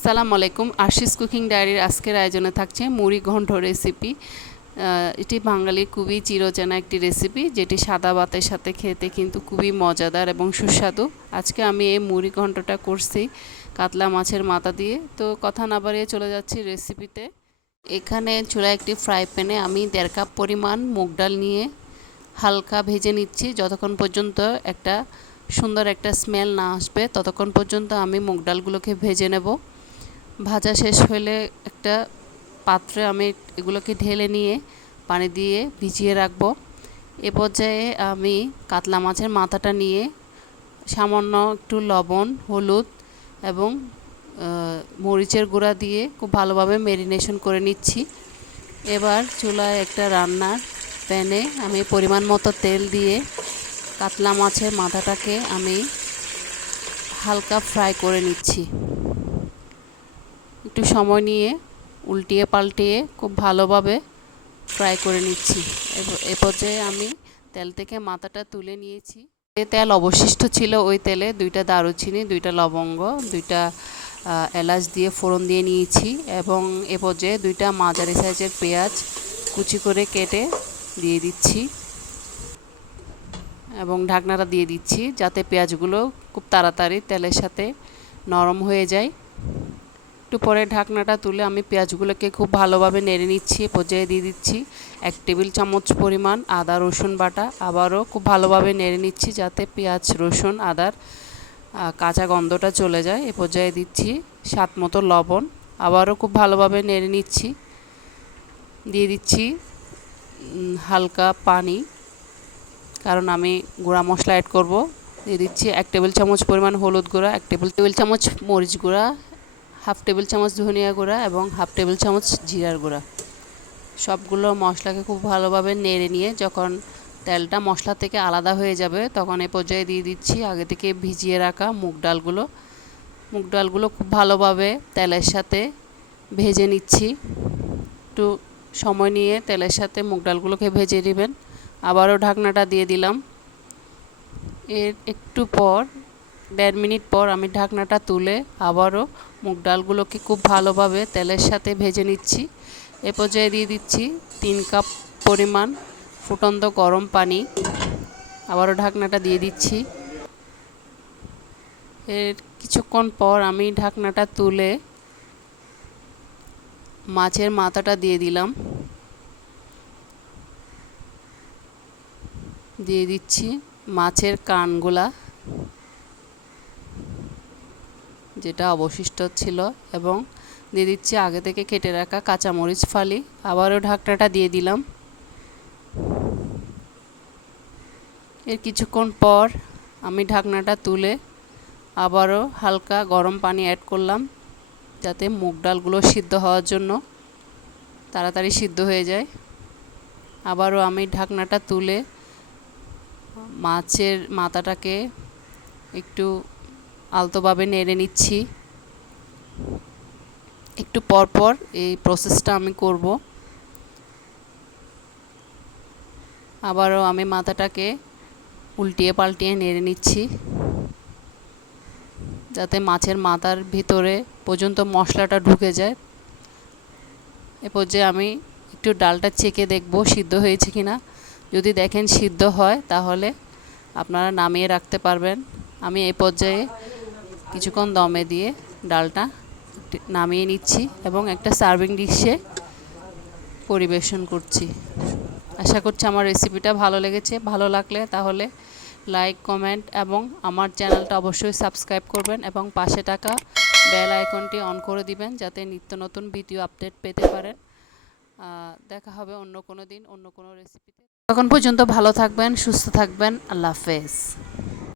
আসসালামু আলাইকুম। আশিস কুকিং ডায়েরির আজকের আয়োজনে থাকছে মুড়ি ঘণ্ট রেসিপি এটি বাঙালির খুবই চিরচেনা একটি রেসিপি যেটি সাদা ভাতের সাথে খেতে কিন্তু খুবই মজাদার এবং সুস্বাদু। আজকে আমি এই মুড়ি ঘণ্টটা করছি কাতলা মাছের মাথা দিয়ে। তো কথা না বাড়িয়ে চলে যাচ্ছি রেসিপিতে এখানে চুলা একটি ফ্রাই প্যানে আমি দেড় কাপ পরিমাণ মুগ ডাল নিয়ে হালকা ভেজে নিচ্ছি। যতক্ষণ পর্যন্ত একটা সুন্দর একটা স্মেল না আসবে, ততক্ষণ পর্যন্ত আমি মুগ ডালগুলোকে ভেজে নেব। ভাজা শেষ হলে একটা পাত্রে আমি এগুলোকে ঢেলে নিয়ে পানি দিয়ে ভিজিয়ে রাখব। এ পর্যায়ে আমি কাতলা মাছের মাথাটা নিয়ে সামান্য একটু লবণ, হলুদ এবং মরিচের গুঁড়া দিয়ে খুব ভালোভাবে মেরিনেশন করে নিচ্ছি। এবার চুলায় একটা রান্নার প্যানে আমি পরিমাণ মতো তেল দিয়ে কাতলা মাছের মাথাটাকে আমি হালকা ফ্রাই করে নিচ্ছি। একটু সময় নিয়ে উল্টিয়ে পাল্টিয়ে খুব ভালোভাবে ফ্রাই করে নিচ্ছি। এ পর্যায়ে আমি তেল থেকে মাথাটা তুলে নিয়েছি। যে তেল অবশিষ্ট ছিল ওই তেলে দুইটা দারুচিনি, দুইটা লবঙ্গ, দুইটা এলাচ দিয়ে ফোড়ন দিয়ে নিয়েছি এবং এ পর্যায়ে দুইটা মাঝারি সাইজের পেঁয়াজ কুচি করে কেটে দিয়ে দিচ্ছি এবং ঢাকনাটা দিয়ে দিচ্ছি যাতে পেঁয়াজগুলো খুব তাড়াতাড়ি তেলের সাথে নরম হয়ে যায়। একটু পরে ঢাকনাটা তুলে আমি পেঁয়াজগুলোকে খুব ভালোভাবে নেড়ে নিচ্ছি, পর্যায়ে দিয়ে দিচ্ছি এক টেবিল চামচ পরিমাণ আদা, রসুন বাটা। আবারও খুব ভালোভাবে নেড়ে নিচ্ছি যাতে পেঁয়াজ, রসুন, আদার কাঁচা গন্ধটা চলে যায়। এ পর্যায়ে দিচ্ছি স্বাদ মতো লবণ। আবারও খুব ভালোভাবে নেড়ে নিচ্ছি। দিয়ে দিচ্ছি হালকা পানি। কারণ আমি গুঁড়া মশলা অ্যাড করব। দিয়ে দিচ্ছি এক টেবিল চামচ পরিমাণ হলুদ গুঁড়া, এক টেবিল টেবিল চামচ মরিচ গুঁড়া হাফ টেবিল চামচ ধনিয়া গুঁড়া এবং হাফ টেবিল চামচ জিরার গুঁড়া। সবগুলো মশলাকে খুব ভালোভাবে নেড়ে নিয়ে যখন তেলটা মশলা থেকে আলাদা হয়ে যাবে, তখন এ পর্যায়ে দিয়ে দিচ্ছি আগে থেকে ভিজিয়ে রাখা মুগ ডালগুলো। মুগ ডালগুলো খুব ভালোভাবে তেলের সাথে ভেজে নিচ্ছি। একটু সময় নিয়ে তেলের সাথে মুগ ডালগুলোকে ভেজে নেবেন। আবারও ঢাকনাটা দিয়ে দিলাম। এর একটু পর দেড় মিনিট পর আমি ঢাকনাটা তুলে আবারও মুগ ডালগুলোকে খুব ভালোভাবে তেলের সাথে ভেজে নিচ্ছি। এ পর্যায়ে দিয়ে দিচ্ছি তিন কাপ পরিমাণ ফুটন্ত গরম পানি। আবারও ঢাকনাটা দিয়ে দিচ্ছি। এর কিছুক্ষণ পর আমি ঢাকনাটা তুলে মাছের মাথাটা দিয়ে দিলাম। দিয়ে দিচ্ছি মাছের কানগুলা। যেটা অবশিষ্ট ছিল এবং দিয়ে দিচ্ছি আগে থেকে কেটে রাখা কাঁচামরিচ ফালি। আবারও ঢাকনাটা দিয়ে দিলাম। এর কিছুক্ষণ পর আমি ঢাকনাটা তুলে আবারও হালকা গরম পানি অ্যাড করলাম যাতে মুগ ডালগুলো সিদ্ধ হওয়ার জন্য তাড়াতাড়ি সিদ্ধ হয়ে যায়। আবারও আমি ঢাকনাটা তুলে মাছের মাথাটাকে একটু আলতোভাবে নেড়ে নিচ্ছি। একটু পর পর এই প্রসেসটা আমি করব। আবারও আমি মাথাটাকে উল্টিয়ে পাল্টিয়ে নেড়ে নিচ্ছি। যাতে মাছের মাথার ভিতরে পর্যন্ত মশলাটা ঢুকে যায়। এ পর্যায়ে আমি একটু ডালটা চেকে দেখব সিদ্ধ হয়েছে কিনা। যদি দেখেন সিদ্ধ হয়, তাহলে আপনারা নামিয়ে রাখতে পারবেন। আমি এই পর্যায়ে কিছুক্ষণ দমে দিয়ে ডালটা নামিয়ে নিচ্ছি এবং একটা সার্ভিং ডিশে পরিবেশন করছি। আশা করছি আমার রেসিপিটা ভালো লেগেছে, ভালো লাগলে তাহলে লাইক, কমেন্ট এবং আমার চ্যানেলটা অবশ্যই সাবস্ক্রাইব করবেন এবং পাশে টাকা বেল আইকনটি অন করে দিবেন যাতে নিত্য নতুন ভিডিও আপডেট পেতে পারেন। দেখা হবে অন্য কোনো দিন, অন্য কোনো রেসিপিতে। তখন পর্যন্ত ভালো থাকবেন, সুস্থ থাকবেন, আল্লাহ হাফেজ।